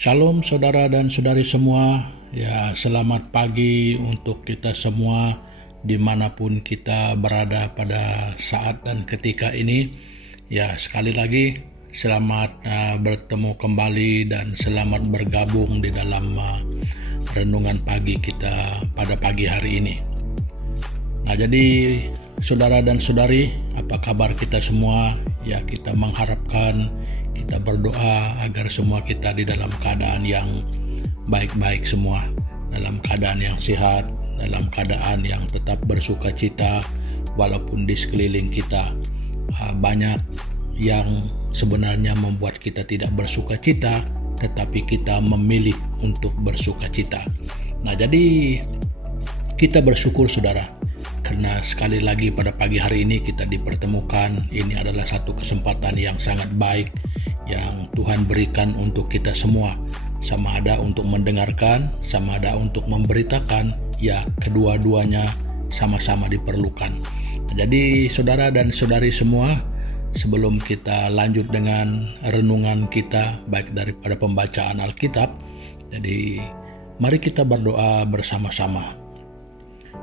Shalom saudara dan saudari semua, ya selamat pagi untuk kita semua dimanapun kita berada pada saat dan ketika ini. Ya sekali lagi selamat bertemu kembali dan selamat bergabung di dalam renungan pagi kita pada pagi hari ini. Nah jadi saudara dan saudari, apa kabar kita semua? Ya kita mengharapkan, kita berdoa agar semua kita di dalam keadaan yang baik-baik semua, dalam keadaan yang sehat, dalam keadaan yang tetap bersuka cita, walaupun di sekeliling kita banyak yang sebenarnya membuat kita tidak bersuka cita, tetapi kita memilih untuk bersuka cita. Nah jadi kita bersyukur saudara, karena sekali lagi pada pagi hari ini kita dipertemukan. Ini adalah satu kesempatan yang sangat baik yang Tuhan berikan untuk kita semua, sama ada untuk mendengarkan, sama ada untuk memberitakan. Ya kedua-duanya sama-sama diperlukan. Jadi saudara dan saudari semua, sebelum kita lanjut dengan renungan kita baik daripada pembacaan Alkitab, jadi mari kita berdoa bersama-sama.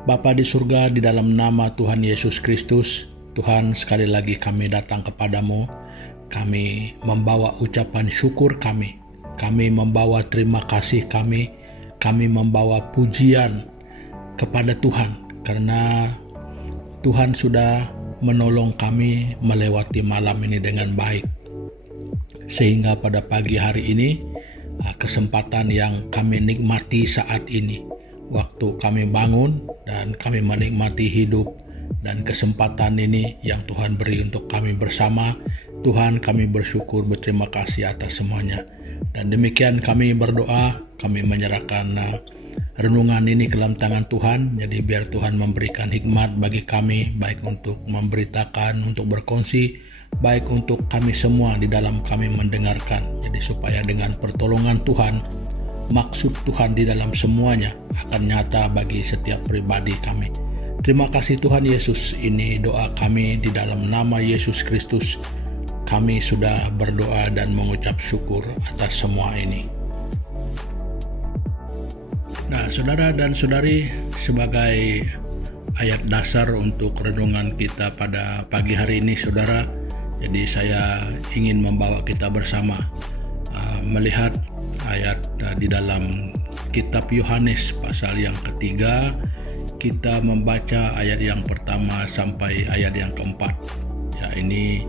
Bapa di surga, di dalam nama Tuhan Yesus Kristus, Tuhan sekali lagi kami datang kepadamu. Kami membawa ucapan syukur kami membawa terima kasih kami membawa pujian kepada Tuhan, karena Tuhan sudah menolong kami melewati malam ini dengan baik, sehingga pada pagi hari ini kesempatan yang kami nikmati saat ini, waktu kami bangun dan kami menikmati hidup dan kesempatan ini yang Tuhan beri untuk kami bersama. Tuhan, kami bersyukur, berterima kasih atas semuanya. Dan demikian kami berdoa, kami menyerahkan renungan ini ke dalam tangan Tuhan. Jadi biar Tuhan memberikan hikmat bagi kami, baik untuk memberitakan, untuk berkongsi, baik untuk kami semua di dalam kami mendengarkan. Jadi supaya dengan pertolongan Tuhan, maksud Tuhan di dalam semuanya akan nyata bagi setiap pribadi kami. Terima kasih Tuhan Yesus, ini doa kami di dalam nama Yesus Kristus. Kami sudah berdoa dan mengucap syukur atas semua ini. Nah, saudara dan saudari, sebagai ayat dasar untuk renungan kita pada pagi hari ini, saudara, jadi saya ingin membawa kita bersama melihat ayat di dalam kitab Yohanes pasal yang ketiga. Kita membaca ayat yang pertama sampai ayat yang keempat. Ya, ini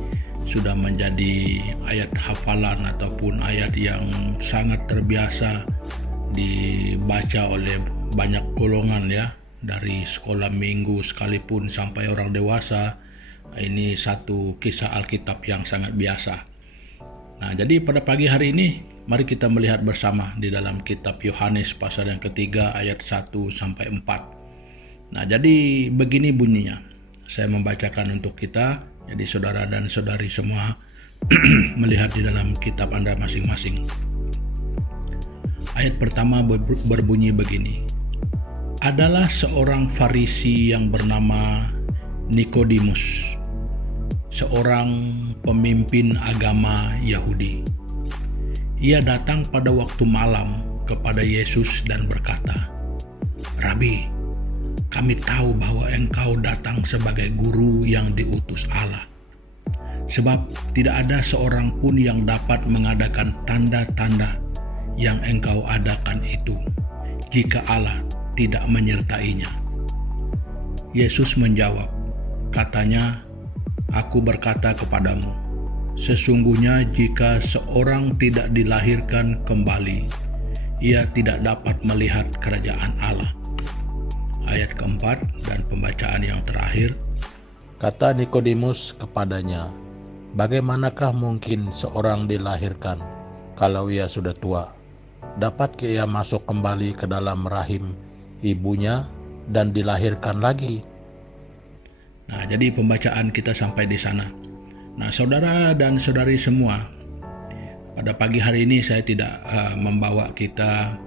sudah menjadi ayat hafalan ataupun ayat yang sangat terbiasa dibaca oleh banyak golongan, ya, dari sekolah minggu sekalipun sampai orang dewasa. Ini satu kisah Alkitab yang sangat biasa. Nah, jadi pada pagi hari ini mari kita melihat bersama di dalam kitab Yohanes pasal yang ketiga ayat 1 sampai 4. Nah, jadi begini bunyinya. Saya membacakan untuk kita. Jadi saudara dan saudari semua melihat di dalam kitab Anda masing-masing. Ayat pertama berbunyi begini. Adalah seorang Farisi yang bernama Nikodemus, seorang pemimpin agama Yahudi. Ia datang pada waktu malam kepada Yesus dan berkata, "Rabi, kami tahu bahwa engkau datang sebagai guru yang diutus Allah. Sebab tidak ada seorang pun yang dapat mengadakan tanda-tanda yang engkau adakan itu, jika Allah tidak menyertainya." Yesus menjawab, katanya, "Aku berkata kepadamu, sesungguhnya jika seorang tidak dilahirkan kembali, ia tidak dapat melihat kerajaan Allah." Ayat keempat dan pembacaan yang terakhir. Kata Nikodemus kepadanya, "Bagaimanakah mungkin seorang dilahirkan kalau ia sudah tua? Dapatkah ia masuk kembali ke dalam rahim ibunya dan dilahirkan lagi?" Nah, jadi pembacaan kita sampai di sana. Nah, saudara dan saudari semua, pada pagi hari ini saya tidak membawa kita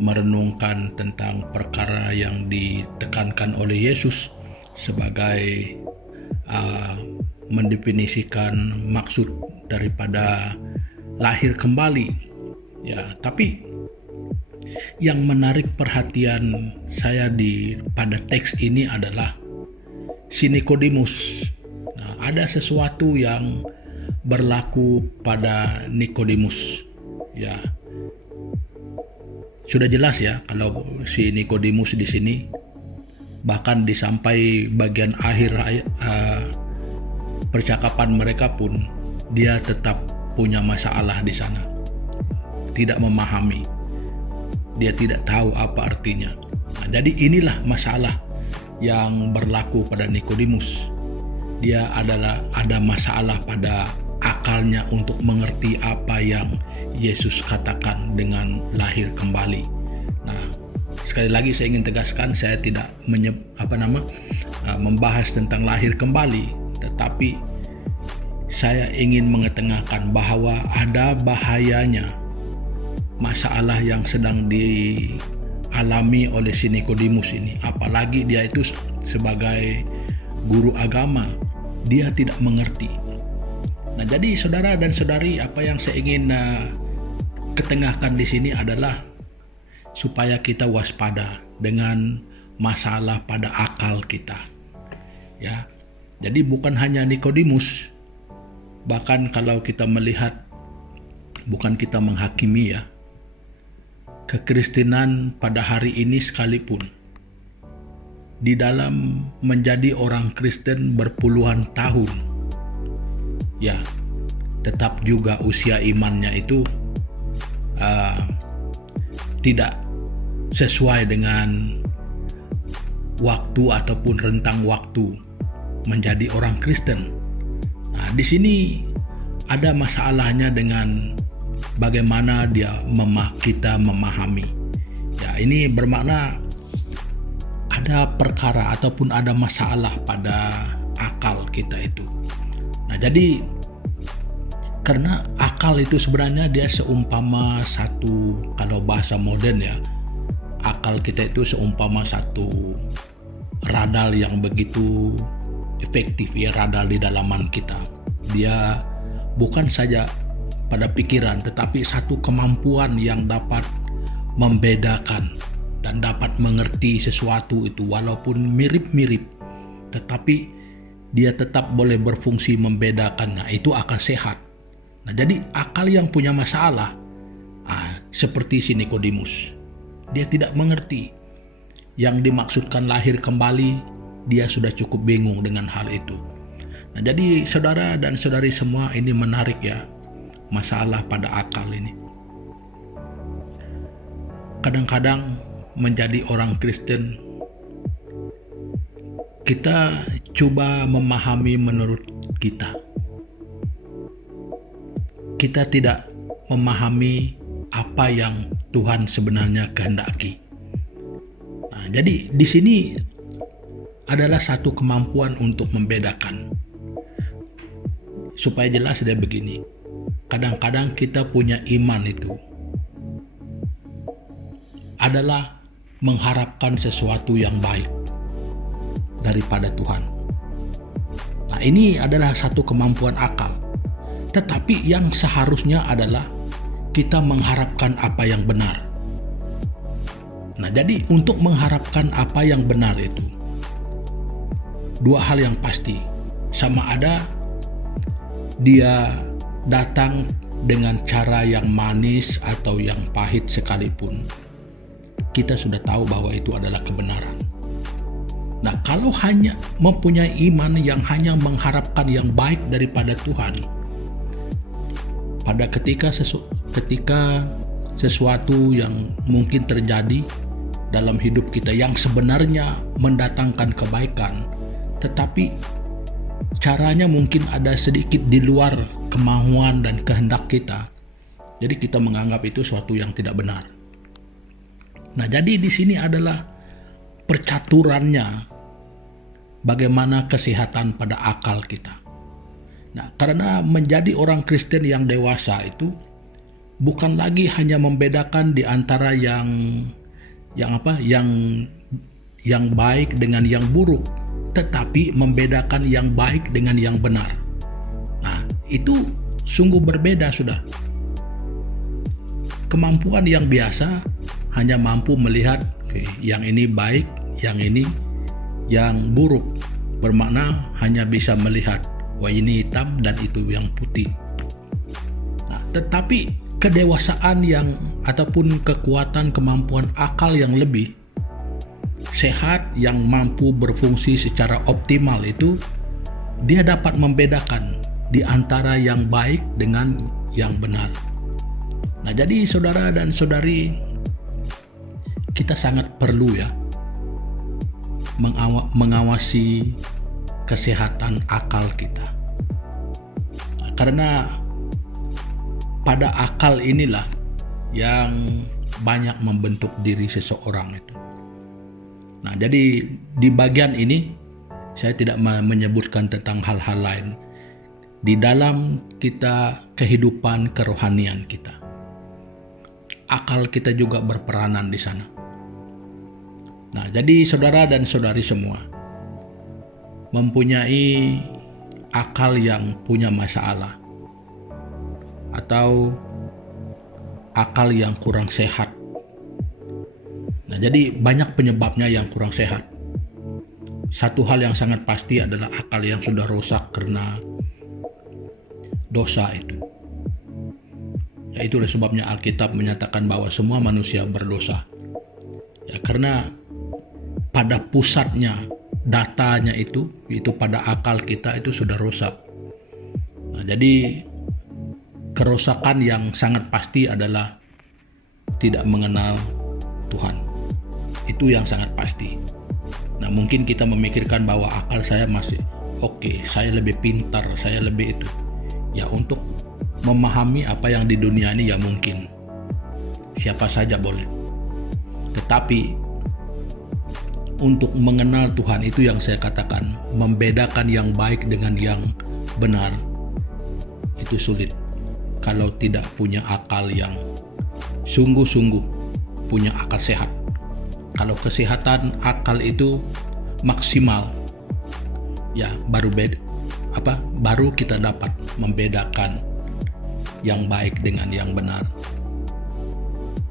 merenungkan tentang perkara yang ditekankan oleh Yesus sebagai mendefinisikan maksud daripada lahir kembali. Ya, tapi yang menarik perhatian saya pada teks ini adalah si Nikodemus. Nah, ada sesuatu yang berlaku pada Nikodemus. Ya, sudah jelas ya kalau si Nikodemus di sini, bahkan disampai bagian akhir percakapan mereka pun dia tetap punya masalah di sana, tidak memahami, dia tidak tahu apa artinya. Nah, jadi inilah masalah yang berlaku pada Nikodemus. Dia ada masalah pada akalnya untuk mengerti apa yang Yesus katakan dengan lahir kembali. Nah, sekali lagi saya ingin tegaskan, saya tidak membahas tentang lahir kembali, tetapi saya ingin mengetengahkan bahwa ada bahayanya masalah yang sedang dialami oleh si Nikodemus ini. Apalagi dia itu sebagai guru agama, dia tidak mengerti. Nah, jadi saudara dan saudari, apa yang saya ingin ketengahkan di sini adalah supaya kita waspada dengan masalah pada akal kita. Ya. Jadi bukan hanya Nikodemus, bahkan kalau kita melihat, bukan kita menghakimi ya, kekristenan pada hari ini sekalipun, di dalam menjadi orang Kristen berpuluhan tahun, ya, tetap juga usia imannya itu tidak sesuai dengan waktu ataupun rentang waktu menjadi orang Kristen. Nah, di sini ada masalahnya dengan bagaimana kita memahami. Ya, ini bermakna ada perkara ataupun ada masalah pada akal kita itu. Nah, jadi karena akal itu sebenarnya dia seumpama satu, kalau bahasa modern ya, akal kita itu seumpama satu radar yang begitu efektif ya, radar di dalaman kita. Dia bukan saja pada pikiran, tetapi satu kemampuan yang dapat membedakan dan dapat mengerti sesuatu itu walaupun mirip-mirip, tetapi dia tetap boleh berfungsi membedakan. Nah, itu akal sehat. Nah, jadi akal yang punya masalah, seperti si Nikodemus, dia tidak mengerti yang dimaksudkan lahir kembali. Dia sudah cukup bingung dengan hal itu. Nah, jadi saudara dan saudari semua, ini menarik ya, masalah pada akal ini. Kadang-kadang menjadi orang Kristen, kita coba memahami menurut kita. Kita tidak memahami apa yang Tuhan sebenarnya kehendaki. Nah, jadi di sini adalah satu kemampuan untuk membedakan. Supaya jelas dia begini. Kadang-kadang kita punya iman itu adalah mengharapkan sesuatu yang baik daripada Tuhan. Nah, ini adalah satu kemampuan akal. Tetapi yang seharusnya adalah kita mengharapkan apa yang benar. Nah, jadi untuk mengharapkan apa yang benar itu dua hal yang pasti. Sama ada dia datang dengan cara yang manis atau yang pahit sekalipun, kita sudah tahu bahwa itu adalah kebenaran. Nah, kalau hanya mempunyai iman yang hanya mengharapkan yang baik daripada Tuhan, pada ketika sesuatu yang mungkin terjadi dalam hidup kita yang sebenarnya mendatangkan kebaikan, tetapi caranya mungkin ada sedikit di luar kemauan dan kehendak kita, jadi kita menganggap itu suatu yang tidak benar. Nah, jadi di sini adalah percaturannya bagaimana kesehatan pada akal kita. Nah, karena menjadi orang Kristen yang dewasa itu bukan lagi hanya membedakan di antara yang baik dengan yang buruk, tetapi membedakan yang baik dengan yang benar. Nah, itu sungguh berbeda sudah. kemampuan yang biasa hanya mampu melihat yang ini baik, yang ini yang buruk. Bermakna hanya bisa melihat, wah ini hitam dan itu yang putih. Nah, tetapi kedewasaan yang ataupun kekuatan kemampuan akal yang lebih sehat, yang mampu berfungsi secara optimal itu, dia dapat membedakan di antara yang baik dengan yang benar. Nah, jadi saudara dan saudari, kita sangat perlu ya mengawasi kesehatan akal kita. Nah, karena pada akal inilah yang banyak membentuk diri seseorang itu. Nah, jadi di bagian ini saya tidak menyebutkan tentang hal-hal lain di dalam kita kehidupan kerohanian kita. Akal kita juga berperanan di sana. Nah, jadi saudara dan saudari semua mempunyai akal yang punya masalah atau akal yang kurang sehat. Nah, jadi banyak penyebabnya yang kurang sehat. Satu hal yang sangat pasti adalah akal yang sudah rusak karena dosa itu. Ya, itulah sebabnya Alkitab menyatakan bahwa semua manusia berdosa. Ya, karena pada pusatnya, datanya itu pada akal kita itu sudah rusak. Nah, jadi kerusakan yang sangat pasti adalah tidak mengenal Tuhan. Itu yang sangat pasti. Nah, mungkin kita memikirkan bahwa akal saya masih oke, saya lebih pintar, saya lebih itu. Ya, untuk memahami apa yang di dunia ini ya mungkin siapa saja boleh, tetapi untuk mengenal Tuhan itu yang saya katakan, membedakan yang baik dengan yang benar itu sulit kalau tidak punya akal yang sungguh-sungguh punya akal sehat. Kalau kesehatan akal itu maksimal, ya baru kita dapat membedakan yang baik dengan yang benar.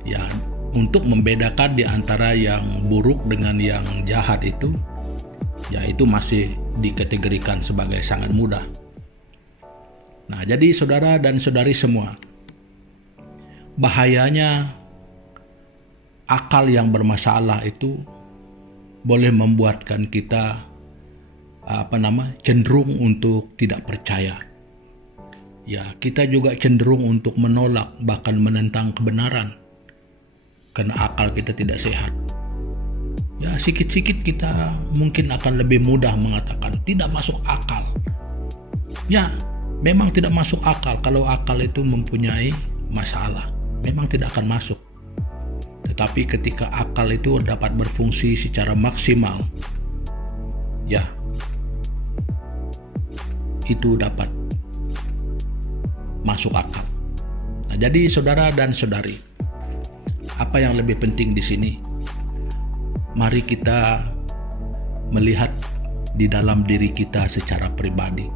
Ya, untuk membedakan di antara yang buruk dengan yang jahat itu, ya itu masih dikategorikan sebagai sangat mudah. Nah, jadi saudara dan saudari semua, bahayanya akal yang bermasalah itu boleh membuatkan kita cenderung untuk tidak percaya. Ya, kita juga cenderung untuk menolak bahkan menentang kebenaran karena akal kita tidak sehat. Ya, sikit-sikit kita mungkin akan lebih mudah mengatakan tidak masuk akal. Ya, memang tidak masuk akal. Kalau akal itu mempunyai masalah, memang tidak akan masuk. Tetapi ketika akal itu dapat berfungsi secara maksimal, ya, itu dapat masuk akal. Nah, jadi saudara dan saudari, apa yang lebih penting di sini? Mari kita melihat di dalam diri kita secara pribadi.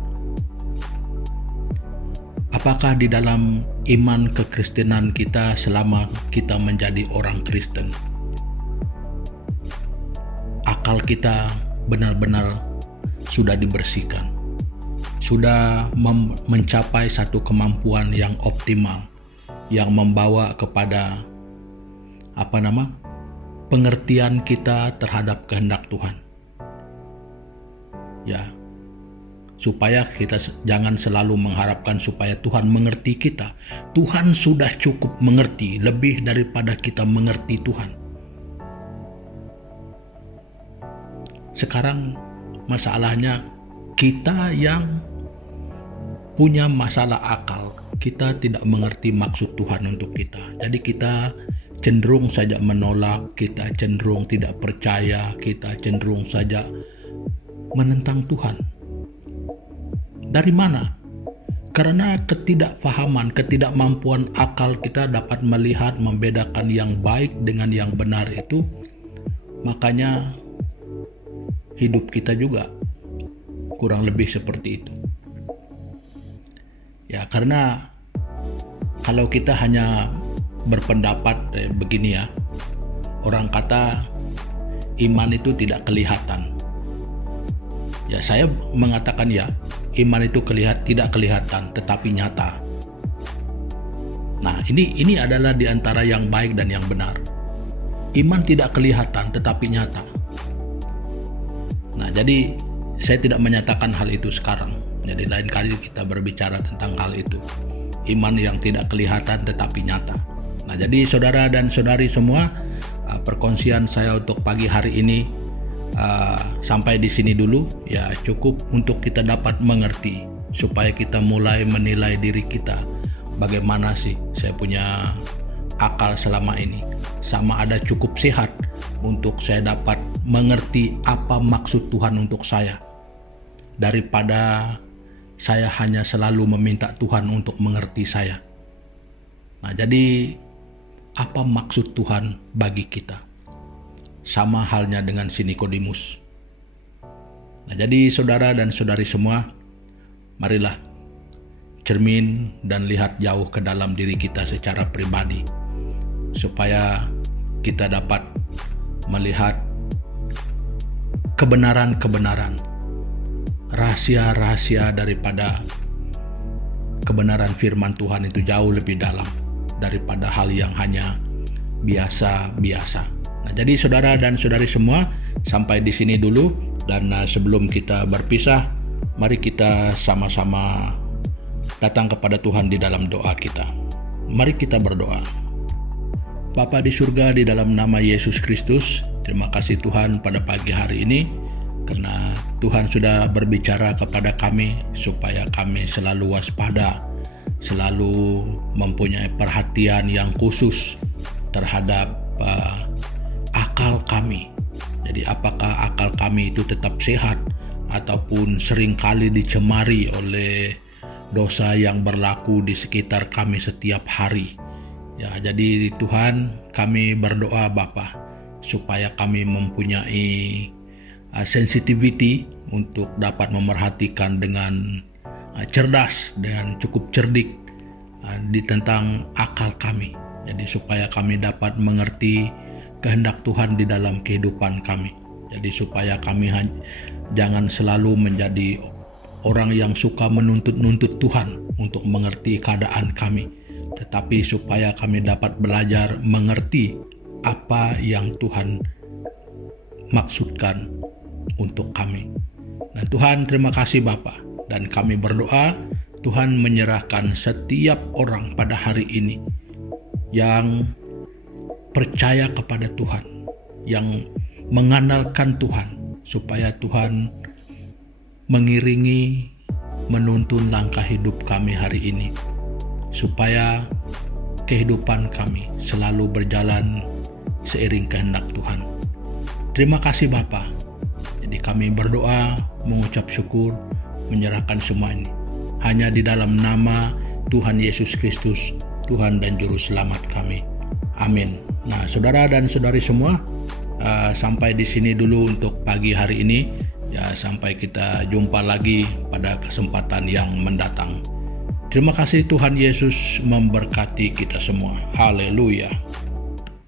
Apakah di dalam iman kekristenan kita selama kita menjadi orang Kristen, akal kita benar-benar sudah dibersihkan? Sudah mencapai satu kemampuan yang optimal yang membawa kepada pengertian kita terhadap kehendak Tuhan. Ya, supaya kita jangan selalu mengharapkan supaya Tuhan mengerti kita. Tuhan sudah cukup mengerti lebih daripada kita mengerti Tuhan. Sekarang masalahnya kita yang punya masalah akal, kita tidak mengerti maksud Tuhan untuk kita. Jadi kita cenderung saja menolak, kita cenderung tidak percaya, kita cenderung saja menentang Tuhan. Dari mana? Karena ketidakfahaman, ketidakmampuan akal kita dapat melihat, membedakan yang baik dengan yang benar itu, makanya hidup kita juga kurang lebih seperti itu. Ya, karena kalau kita hanya berpendapat begini ya. Orang kata iman itu tidak kelihatan. Ya, saya mengatakan ya, iman itu tidak kelihatan tetapi nyata. Nah, ini adalah di antara yang baik dan yang benar. Iman tidak kelihatan tetapi nyata. Nah, jadi saya tidak menyatakan hal itu sekarang. Jadi lain kali kita berbicara tentang hal itu. Iman yang tidak kelihatan tetapi nyata. Nah, jadi saudara dan saudari semua, perkongsian saya untuk pagi hari ini sampai di sini dulu. Ya, cukup untuk kita dapat mengerti supaya kita mulai menilai diri kita. Bagaimana sih saya punya akal selama ini? Sama ada cukup sehat untuk saya dapat mengerti apa maksud Tuhan untuk saya, daripada saya hanya selalu meminta Tuhan untuk mengerti saya. Nah, jadi apa maksud Tuhan bagi kita? Sama halnya dengan si Nikodemus. Nah, jadi saudara dan saudari semua, marilah cermin dan lihat jauh ke dalam diri kita secara pribadi, supaya kita dapat melihat kebenaran-kebenaran, rahasia-rahasia daripada kebenaran firman Tuhan itu jauh lebih dalam daripada hal yang hanya biasa-biasa. Nah, jadi saudara dan saudari semua, sampai di sini dulu, dan sebelum kita berpisah, mari kita sama-sama datang kepada Tuhan di dalam doa kita. Mari kita berdoa. Bapa di surga, di dalam nama Yesus Kristus, terima kasih Tuhan pada pagi hari ini, karena Tuhan sudah berbicara kepada kami supaya kami selalu waspada, selalu mempunyai perhatian yang khusus terhadap akal kami. Jadi apakah akal kami itu tetap sehat ataupun seringkali dicemari oleh dosa yang berlaku di sekitar kami setiap hari. Ya, jadi Tuhan, kami berdoa Bapa supaya kami mempunyai sensitivity untuk dapat memerhatikan dengan cerdas, dengan cukup cerdik di tentang akal kami. Jadi supaya kami dapat mengerti kehendak Tuhan di dalam kehidupan kami. Jadi supaya kami jangan selalu menjadi orang yang suka menuntut-nuntut Tuhan untuk mengerti keadaan kami, tetapi supaya kami dapat belajar mengerti apa yang Tuhan maksudkan untuk kami. Dan Tuhan, terima kasih Bapa, dan kami berdoa Tuhan menyerahkan setiap orang pada hari ini yang percaya kepada Tuhan, yang mengandalkan Tuhan, supaya Tuhan mengiringi, menuntun langkah hidup kami hari ini, supaya kehidupan kami selalu berjalan seiring kehendak Tuhan. Terima kasih Bapa. Jadi kami berdoa, mengucap syukur, menyerahkan semua ini hanya di dalam nama Tuhan Yesus Kristus, Tuhan dan Juru Selamat kami. Amin. Nah, saudara dan saudari semua, sampai di sini dulu untuk pagi hari ini. Ya, sampai kita jumpa lagi pada kesempatan yang mendatang. Terima kasih, Tuhan Yesus memberkati kita semua. Haleluya.